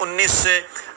19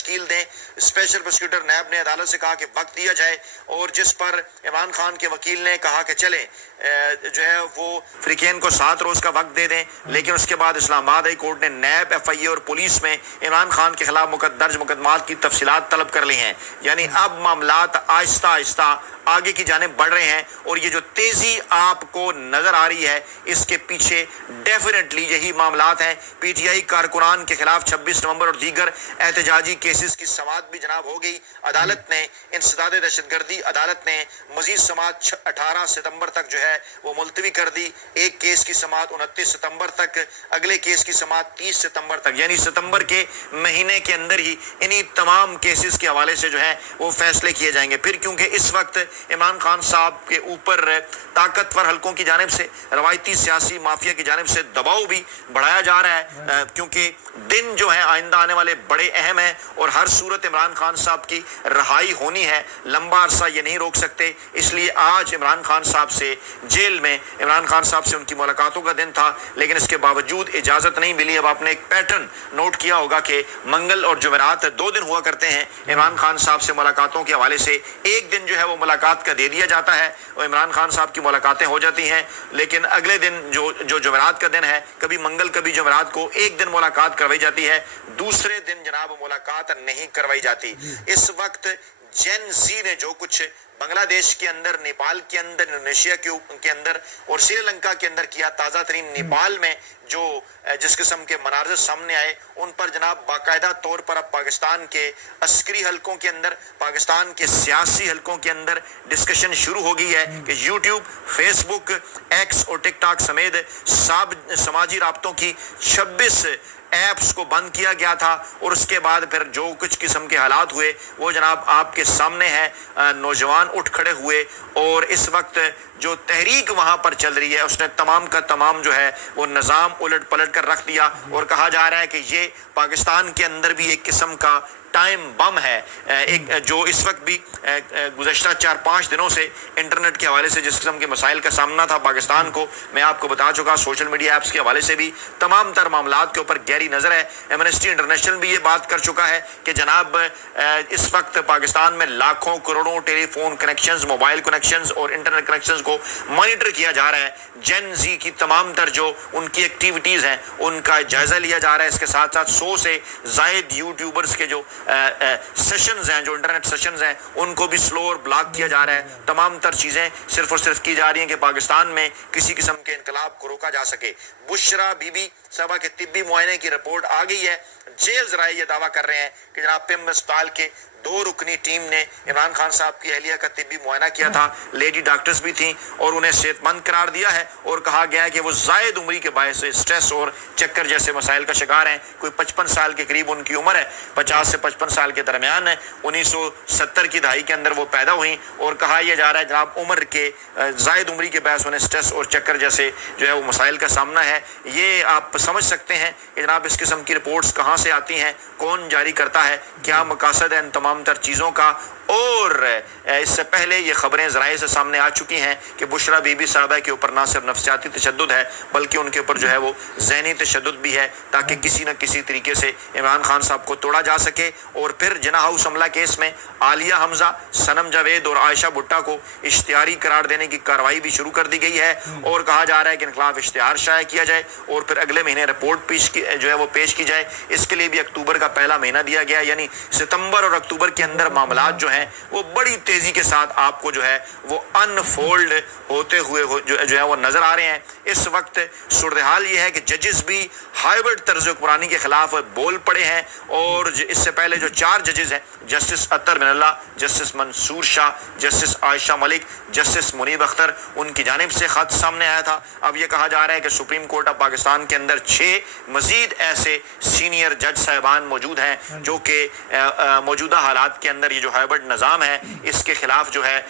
تشکیل دیں. Special prosecutor NAB نے عدالت سے کہا کہ وقت دیا جائے اور جس پر عمران خان کے وکیل نے کہا کہ چلیں جو ہے وہ فریقین کو 7 روز کا وقت دے دیں. لیکن اس کے بعد اسلام آباد ہائی کورٹ نے نیب، ایف آئی اے اور پولیس میں عمران خان کے خلاف درج مقدمات کی تفصیلات طلب کر لی ہیں. یعنی اب معاملات آہستہ آہستہ آگے کی جانب بڑھ رہے ہیں اور یہ جو تیزی آپ کو نظر آ رہی ہے اس کے پیچھے ڈیفینیٹلی یہی معاملات ہیں. پی ٹی آئی کارکنان کے خلاف 26 نومبر اور دیگر احتجاجی کیسز کی سماعت بھی جناب ہو گئی. عدالت نے انسداد دہشت گردی عدالت نے مزید سماعت 18 ستمبر تک جو ہے وہ ملتوی کر دی. ایک کیس کی سماعت 29 ستمبر تک، اگلے کیس کی سماعت 30 ستمبر تک، یعنی ستمبر کے مہینے کے اندر ہی انہی تمام کیسز کے حوالے سے جو ہے وہ فیصلے کیے جائیں گے. پھر کیونکہ اس وقت عمران خان صاحب کے اوپر طاقتور حلقوں کی جانب سے، روایتی سیاسی مافیا کی جانب سے دباؤ بھی بڑھایا جا رہا ہے، کیونکہ دن جو ہیں آئندہ آنے والے بڑے اہم ہیں اور ہر صورت عمران خان صاحب کی رہائی ہونی ہے. لمبا عرصہ یہ نہیں روک سکتے. اس لیے آج عمران خان صاحب سے جیل میں عمران خان صاحب سے ان کی ملاقاتوں کا دن تھا، لیکن اس کے باوجود اجازت نہیں ملی. اب آپ نے ایک پیٹرن نوٹ کیا ہوگا کہ منگل اور جمعرات 2 دن ہوا کرتے ہیں عمران خان صاحب سے ملاقاتوں کے حوالے سے. ایک دن جو ہے وہ ملاقات کا دے دیا جاتا ہے اور عمران خان صاحب کی ملاقاتیں ہو جاتی ہیں، لیکن اگلے دن جو جمعرات کا دن ہے، کبھی منگل کبھی جمعرات کو ایک دن ملاقات کروائی جاتی ہے، دوسرے دن جناب ملاقات نہیں کروائی جاتی. اس وقت جین زی نے جو کچھ بنگلہ دیش کے اندر، نیپال کے اندر، انڈونیشیا کے اندر اور سری لنکا کے اندر کیا، تازہ ترین نیپال میں جو جس قسم کے مناظر سامنے آئے، ان پر جناب باقاعدہ طور پر اب پاکستان کے عسکری حلقوں کے اندر، پاکستان کے سیاسی حلقوں کے اندر ڈسکشن شروع ہو گئی ہے کہ یوٹیوب، فیس بک، ایکس اور ٹک ٹاک سمیت سماجی رابطوں کی 26 ایپس کو بند کیا گیا تھا اور اس کے بعد پھر جو کچھ قسم کے حالات ہوئے وہ جناب آپ کے سامنے ہے. نوجوان اٹھ کھڑے ہوئے اور اس وقت جو تحریک وہاں پر چل رہی ہے اس نے تمام کا تمام جو ہے وہ نظام الٹ پلٹ کر رکھ دیا اور کہا جا رہا ہے کہ یہ پاکستان کے اندر بھی ایک قسم کا ٹائم بم ہے. ایک جو اس وقت بھی گزشتہ 4-5 دنوں سے انٹرنیٹ کے حوالے سے جس قسم کے مسائل کا سامنا تھا پاکستان کو، میں آپ کو بتا چکا. سوشل میڈیا ایپس کے حوالے سے بھی تمام تر معاملات کے اوپر گہری نظر ہے. ایمنسٹی انٹرنیشنل بھی یہ بات کر چکا ہے کہ جناب اس وقت پاکستان میں لاکھوں کروڑوں ٹیلی فون کنیکشنز، موبائل کنیکشنز اور انٹرنیٹ کنیکشنز کو مانیٹر کیا جا رہا ہے. جین زی کی تمام تر جو ان کی ایکٹیویٹیز ہیں ان کا جائزہ لیا جا رہا ہے. اس کے ساتھ ساتھ 100 سے زائد یوٹیوبرز کے جو سیشنز ہیں، جو انٹرنیٹ سیشنز ہیں، ان کو بھی سلو اور بلاک کیا جا رہا ہے. تمام تر چیزیں صرف اور صرف کی جا رہی ہیں کہ پاکستان میں کسی قسم کے انقلاب کو روکا جا سکے. بشرا بی بی صاحبہ کے طبی معائنے کی رپورٹ آ گئی ہے. جیل ذرائع یہ دعویٰ کر رہے ہیں کہ جناب پم اسپتال کے 2 رکنی ٹیم نے عمران خان صاحب کی اہلیہ کا طبی معائنہ کیا تھا. لیڈی ڈاکٹرز بھی تھیں اور انہیں صحت مند قرار دیا ہے اور کہا گیا ہے کہ وہ زائد عمری کے باعث اسٹریس اور چکر جیسے مسائل کا شکار ہیں. کوئی 55 سال کے قریب ان کی عمر ہے، 50 سے 55 سال کے درمیان ہے. 1970 کی دہائی کے اندر وہ پیدا ہوئیں اور کہا یہ جا رہا ہے جناب عمر کے زائد عمری کے باعث انہیں اسٹریس اور چکر جیسے جو ہے وہ مسائل کا سامنا ہے. یہ آپ سمجھ سکتے ہیں کہ جناب اس قسم کی رپورٹس کہاں سے آتی ہیں، کون جاری کرتا ہے، کیا مقاصد ہے ان تمام تر چیزوں کا. اور اس سے پہلے یہ خبریں ذرائع سے سامنے آ چکی ہیں کہ بشرا بی بی صاحبہ کے اوپر نہ صرف نفسیاتی تشدد ہے بلکہ ان کے اوپر جو ہے وہ ذہنی تشدد بھی ہے، تاکہ کسی نہ کسی طریقے سے عمران خان صاحب کو توڑا جا سکے. اور پھر جناح ہاؤس حملہ کیس میں عالیہ حمزہ، صنم جاوید اور عائشہ بھٹا کو اشتہاری قرار دینے کی کارروائی بھی شروع کر دی گئی ہے اور کہا جا رہا ہے کہ ان کے خلاف اشتہار شائع کیا جائے اور پھر اگلے مہینے رپورٹ پیش کی جائے. اس کے لیے بھی اکتوبر کا پہلا مہینہ دیا گیا، یعنی ستمبر اور اکتوبر کے اندر معاملات جو ہیں وہ بڑی تیزی کے ساتھ آپ کو جو ہے وہ انفولڈ ہوتے ہوئے جو ہے وہ نظر آ رہے ہیں. اس وقت صورتحال یہ ہے کہ ججز بھی ہائیبرڈ طرز حکمرانی کے خلاف بول پڑے ہیں اور اس سے پہلے جو 4 ججز ہیں، جسٹس اطہر من اللہ، جسٹس منصور شاہ، جسٹس عائشہ ملک، جسٹس منیب اختر، ان کی جانب سے خط سامنے آیا تھا. اب یہ کہا جا رہا ہے کہ سپریم کورٹ آف پاکستان کے اندر 6 مزید ایسے سینئر جج صاحبان موجود ہیں جو کہ موجودہ حالات کے اندر یہ جو ہائیبرڈ نظام ہے اس کے خلاف جو ہے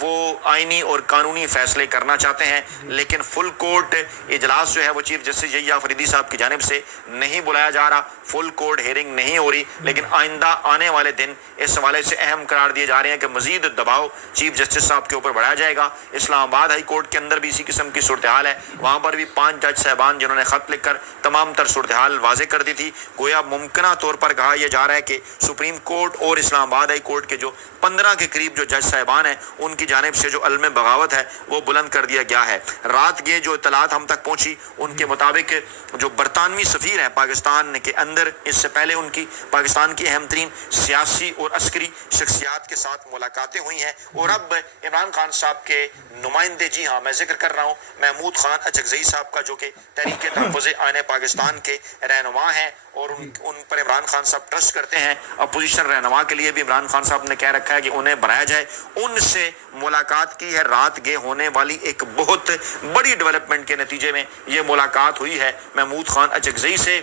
وہ آئینی اور قانونی فیصلے کرنا چاہتے ہیں، لیکن فل کورٹ اجلاس جو ہے وہ چیف جسٹس یحییٰ آفریدی صاحب کی جانب سے نہیں بلایا جا رہا، فل کورٹ ہیئرنگ نہیں ہو رہی، لیکن آئندہ آنے والے دن اس حوالے سے اہم قرار دیے جا رہے ہیں کہ مزید دباؤ چیف جسٹس صاحب کے اوپر بڑھایا جائے گا۔ اسلام آباد ہائی کورٹ کے اندر بھی اسی قسم کی صورتحال ہے، وہاں پر بھی 5 جج صاحبان جنہوں نے خط لکھ کر تمام تر صورتحال واضح کر دی تھی، گویا ممکنہ طور پر کہا یہ جا رہا ہے کہ سپریم کورٹ اور اسلام آباد ہائی کورٹ کے جو 15 کے قریب جو جج صاحبان ہیں ان کی جانب سے جو علم بغاوت ہے وہ بلند کر دیا گیا ہے۔ رات یہ جو اطلاعات ہم تک پہنچی ان کے مطابق جو برطانوی سفیر ہیں پاکستان کے اندر، اس سے پہلے ان کی پاکستان کی اہم ترین سیاسی اور عسکری شخصیات کے ساتھ ملاقاتیں ہوئی ہیں، اور اب عمران خان صاحب کے نمائندے، جی ہاں میں ذکر کر رہا ہوں محمود خان اچکزئی صاحب کا، جو کہ تحریک تحفظ آئین پاکستان کے رہنما ہیں اور ان پر عمران خان صاحب ٹرسٹ کرتے ہیں، اپوزیشن رہنما کے لیے بھی عمران خان صاحب نے کہہ رکھا ہے کہ انہیں بنایا جائے، ان سے ملاقات کی ہے۔ رات گئے ہونے والی ایک بہت بڑی ڈیولپمنٹ کے نتیجے میں یہ ملاقات ہوئی ہے محمود خان اچکزئی سے،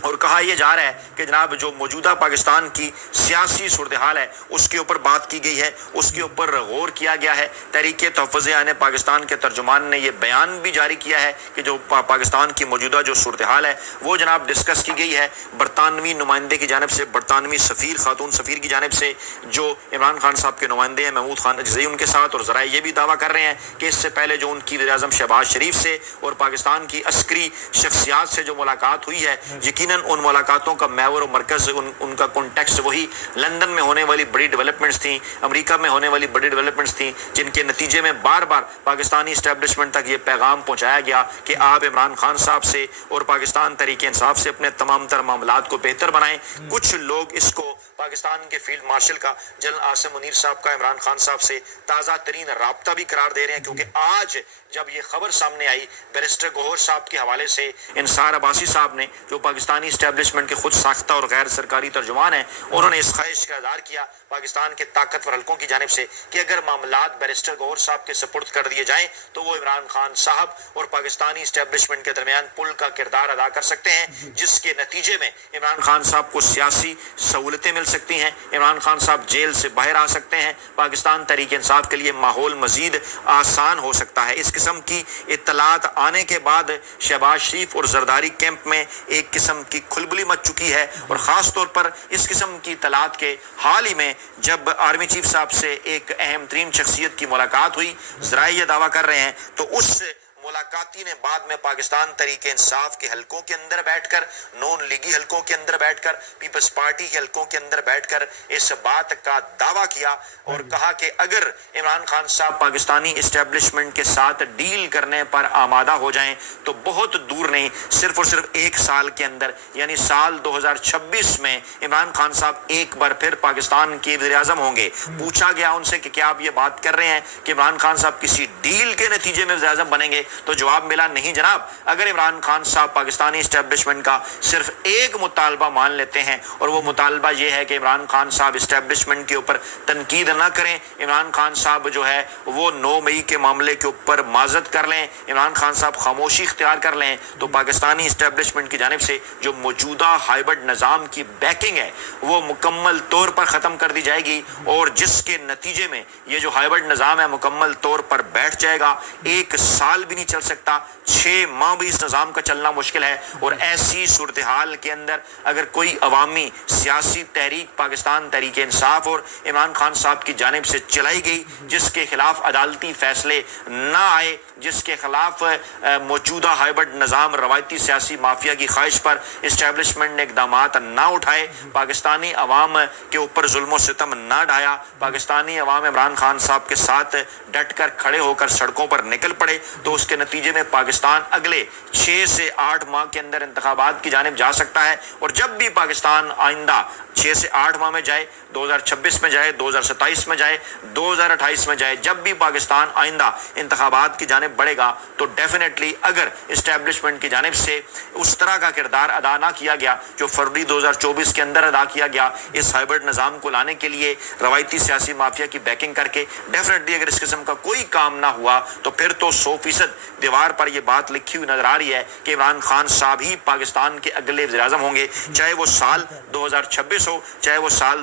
اور کہا یہ جا رہا ہے کہ جناب جو موجودہ پاکستان کی سیاسی صورتحال ہے اس کے اوپر بات کی گئی ہے، اس کے اوپر غور کیا گیا ہے۔ تحریک تحفظ آئین پاکستان کے ترجمان نے یہ بیان بھی جاری کیا ہے کہ جو پاکستان کی موجودہ جو صورتحال ہے وہ جناب ڈسکس کی گئی ہے برطانوی نمائندے کی جانب سے، برطانوی سفیر، خاتون سفیر کی جانب سے، جو عمران خان صاحب کے نمائندے ہیں محمود خان اچکزئی ان کے ساتھ، اور ذرائع یہ بھی دعویٰ کر رہے ہیں کہ اس سے پہلے جو ان کی وزیر اعظم شہباز شریف سے اور پاکستان کی عسکری شخصیات سے جو ملاقات ہوئی ہے، یقیناً ان ملاقاتوں کا محور و مرکز ان کا کانٹیکسٹ وہی لندن میں ہونے والی بڑی ڈیولپمنٹس تھیں، امریکہ میں ہونے والی بڑی ڈیولپمنٹس تھیں، جن کے نتیجے میں بار بار پاکستانی اسٹیبلشمنٹ تک یہ پیغام پہنچایا گیا کہ آپ عمران خان صاحب سے اور پاکستان تحریک انصاف سے اپنے تمام تر معاملات کو بہتر بنائیں۔ کچھ لوگ اس کو پاکستان کے فیلڈ مارشل کا جنرل عاصم منیر صاحب کا عمران خان صاحب سے تازہ ترین رابطہ بھی قرار دے رہے ہیں، کیونکہ آج جب یہ خبر سامنے آئی بیرسٹر گوہر صاحب کے حوالے سے، انصار عباسی صاحب نے جو پاکستانی اسٹیبلشمنٹ کے خود ساختہ اور غیر سرکاری ترجمان ہیں، انہوں نے اس خواہش کا اظہار کیا پاکستان کے طاقتور حلقوں کی جانب سے کہ اگر معاملات بیرسٹر گوہر صاحب کے سپرد کر دیے جائیں تو وہ عمران خان صاحب اور پاکستانی اسٹیبلشمنٹ کے درمیان پل کا کردار ادا کر سکتے ہیں، جس کے نتیجے میں عمران خان صاحب کو سیاسی سہولتیں مل سکتی ہیں، عمران خان صاحب جیل سے باہر آ سکتے ہیں، پاکستان تحریک انصاف کے لیے ماحول مزید آسان ہو سکتا ہے۔ اس قسم کی اطلاعات آنے کے بعد شہباز شریف اور زرداری کیمپ میں ایک قسم کی کھلبلی مچ چکی ہے، اور خاص طور پر اس قسم کی اطلاعات کے حال ہی میں جب آرمی چیف صاحب سے ایک اہم ترین شخصیت کی ملاقات ہوئی، ذرائع یہ دعویٰ کر رہے ہیں، تو اس ملاقاتی نے بعد میں پاکستان تحریک انصاف کے حلقوں کے اندر بیٹھ کر، نون لیگی حلقوں کے اندر بیٹھ کر، پیپلز پارٹی کے حلقوں کے اندر بیٹھ کر اس بات کا دعویٰ کیا اور کہا کہ اگر عمران خان صاحب پاکستانی اسٹیبلشمنٹ کے ساتھ ڈیل کرنے پر آمادہ ہو جائیں تو بہت دور نہیں، صرف اور صرف 1 سال کے اندر یعنی سال 2026 میں عمران خان صاحب ایک بار پھر پاکستان کے وزیر اعظم ہوں گے۔ پوچھا گیا ان سے کہ کیا آپ یہ بات کر رہے ہیں کہ عمران خان صاحب کسی ڈیل کے نتیجے میں وزیر اعظم بنیں گے؟ تو جواب ملا نہیں جناب، اگر عمران خان صاحب پاکستانی اسٹیبلشمنٹ کا صرف ایک مطالبہ مان لیتے ہیں، اور وہ مطالبہ یہ ہے کہ عمران خان صاحب اسٹیبلشمنٹ کے اوپر تنقید نہ کریں، عمران خان صاحب جو ہے وہ 9 مئی کے معاملے کے اوپر معذرت کر لیں، عمران خان صاحب خاموشی اختیار کر لیں، تو پاکستانی اسٹیبلشمنٹ کی جانب سے جو موجودہ ہائبرڈ نظام کی بیکنگ ہے وہ مکمل طور پر ختم کر دی جائے گی، اور جس کے نتیجے میں یہ جو ہائبرڈ نظام ہے مکمل طور پر بیٹھ جائے گا۔ 1 سال بھی نہیں چل سکتا، 6 ماہ بھی اس نظام کا چلنا مشکل ہے، اور ایسی صورتحال کے اندر اگر کوئی عوامی سیاسی تحریک پاکستان تحریک انصاف اور عمران خان صاحب کی جانب سے چلائی گئی، جس کے خلاف عدالتی فیصلے نہ آئے، جس کے خلاف موجودہ ہائبرڈ نظام روایتی سیاسی مافیا کی خواہش پر اسٹیبلشمنٹ نے اقدامات نہ اٹھائے، پاکستانی عوام کے اوپر ظلم و ستم نہ ڈھایا، پاکستانی عوام عمران خان صاحب کے ساتھ ڈٹ کر کھڑے ہو کر سڑکوں پر نکل پڑے، تو اس کے نتیجے میں پاکستان اگلے 6 سے 8 ماہ کے اندر انتخابات کی جانب جا سکتا ہے، اور جب بھی پاکستان آئندہ 6 سے 8 ماہ میں جائے، 2026 میں جائے، 2027 میں جائے، 2028 میں جائے، جب بھی پاکستان آئندہ انتخابات کی جانب بڑھے گا تو ڈیفینیٹلی اگر اسٹیبلشمنٹ کی جانب سے اس طرح کا کردار ادا نہ کیا گیا جو فروری 2024 کے اندر ادا کیا گیا اس ہائبرڈ نظام کو لانے کے لیے روایتی سیاسی مافیا کی بیکنگ کر کے، ڈیفینیٹلی اگر اس قسم کا کوئی کام نہ ہوا تو پھر تو 100% دیوار پر یہ بات لکھی ہوئی نظر آ رہی ہے کہ عمران خان صاحب ہی پاکستان کے اگلے وزیر اعظم ہوں گے، چاہے وہ سال 2026 ہو، چاہے وہ سال